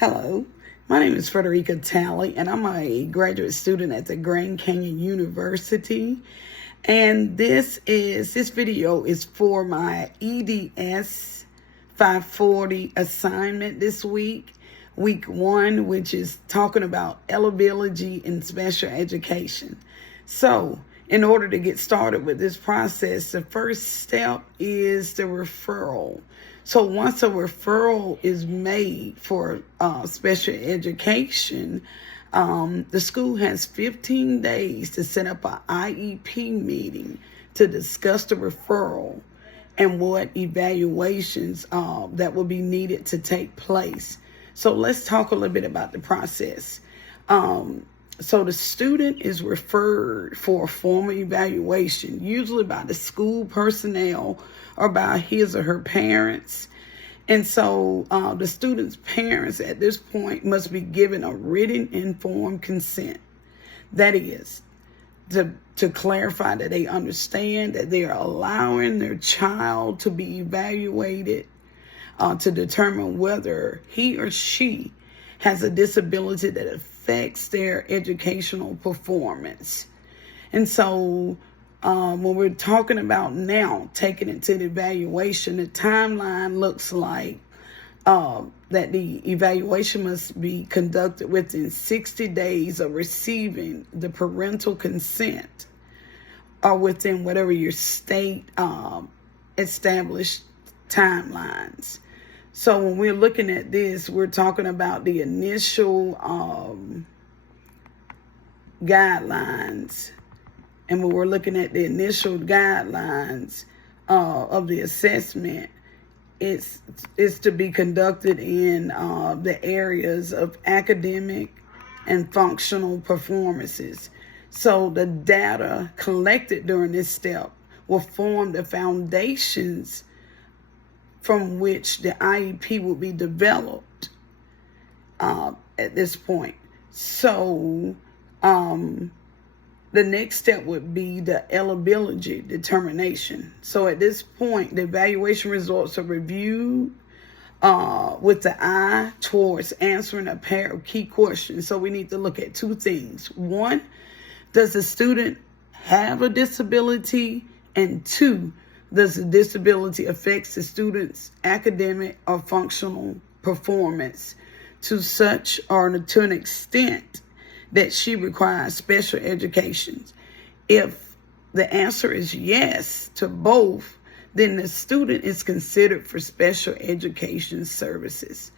Hello, my name is Frederica Talley, and I'm a graduate student at the Grand Canyon University. And this video is for my EDS 540 assignment this week 1, which is talking about eligibility in special education. So, in order to get started with this process, the first step is the referral. So once a referral is made for special education, the school has 15 days to set up an IEP meeting to discuss the referral and what evaluations that will be needed to take place. So let's talk a little bit about the process. So the student is referred for a formal evaluation, usually by the school personnel or by his or her parents. And so the student's parents at this point must be given a written informed consent. That is, to clarify that they understand that they are allowing their child to be evaluated to determine whether he or she has a disability that affects their educational performance. And so when we're talking about now taking it to the evaluation, the timeline looks like that the evaluation must be conducted within 60 days of receiving the parental consent or within whatever your state established timelines. So when we're looking at this, we're talking about the initial guidelines. And when we're looking at the initial guidelines of the assessment, it's to be conducted in the areas of academic and functional performances. So the data collected during this step will form the foundations from which the IEP will be developed at this point. So the next step would be the eligibility determination. So at this point, the evaluation results are reviewed with the eye towards answering a pair of key questions. So we need to look at two things. One, does the student have a disability? And two, does the disability affect the student's academic or functional performance to such or to an extent that she requires special education? If the answer is yes to both, then the student is considered for special education services.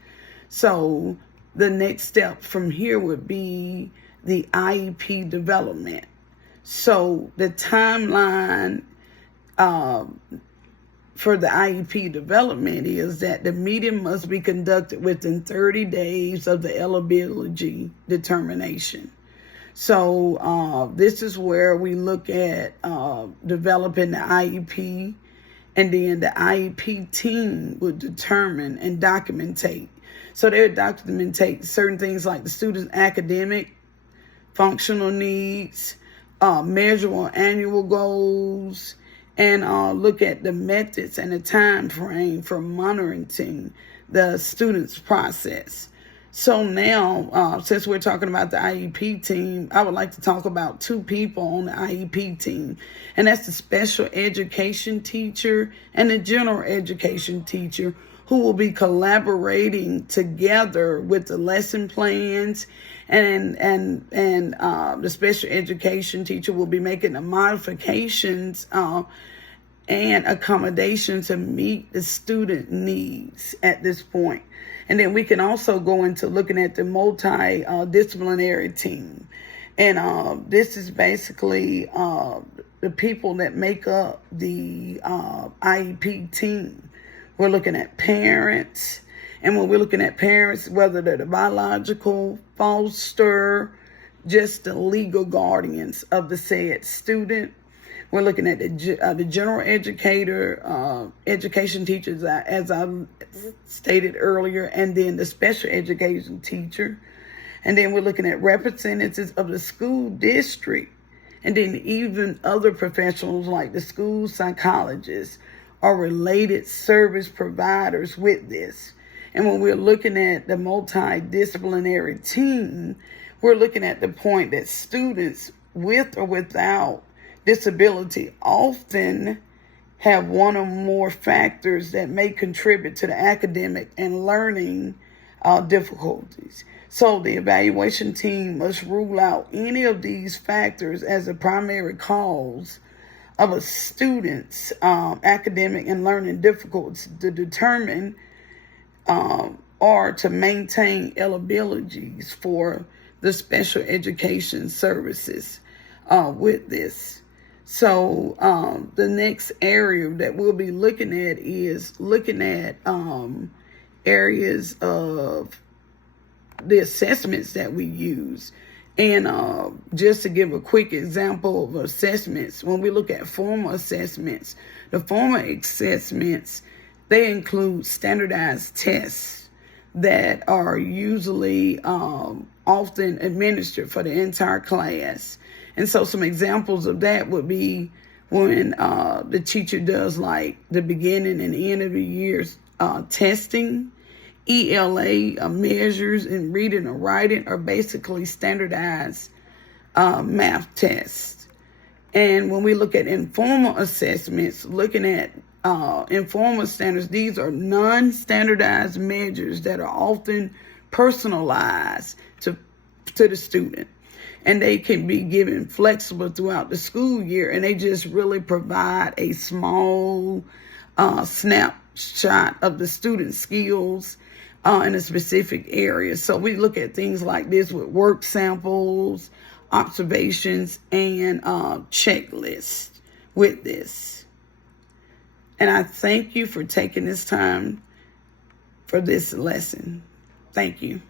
So the next step from here would be the IEP development. So the timeline for the IEP development is that the meeting must be conducted within 30 days of the eligibility determination. So this is where we look at developing the IEP, and then the IEP team would determine and documentate. So they would documentate certain things like the student's academic, functional needs, measurable annual goals, and look at the methods and the time frame for monitoring the student's process. So now, since we're talking about the IEP team, I would like to talk about two people on the IEP team, and that's the special education teacher and the general education teacher, who will be collaborating together with the lesson plans, and the special education teacher will be making the modifications and accommodations to meet the student needs at this point. And then we can also go into looking at the multidisciplinary team. And this is basically the people that make up the IEP team. We're looking at parents. And when we're looking at parents, whether they're the biological, foster, just the legal guardians of the said student. We're looking at the general educator, education teachers, as I stated earlier, and then the special education teacher. And then we're looking at representatives of the school district, and then even other professionals like the school psychologists or related service providers with this. And when we're looking at the multidisciplinary team, we're looking at the point that students with or without disability often have one or more factors that may contribute to the academic and learning difficulties. So the evaluation team must rule out any of these factors as a primary cause of a student's academic and learning difficulties to determine or to maintain eligibilities for the special education services with this. So the next area that we'll be looking at is looking at areas of the assessments that we use. And just to give a quick example of assessments, when we look at formal assessments, the formal assessments, they include standardized tests that are usually often administered for the entire class. And so some examples of that would be when the teacher does like the beginning and end of the year's testing. ELA measures in reading and writing are basically standardized math tests. And when we look at informal assessments, looking at informal standards, these are non-standardized measures that are often personalized to the student. And they can be given flexible throughout the school year, and they just really provide a small snapshot of the student's skills in a specific area. So we look at things like this with work samples, observations, and checklists with this. And I thank you for taking this time for this lesson. Thank you.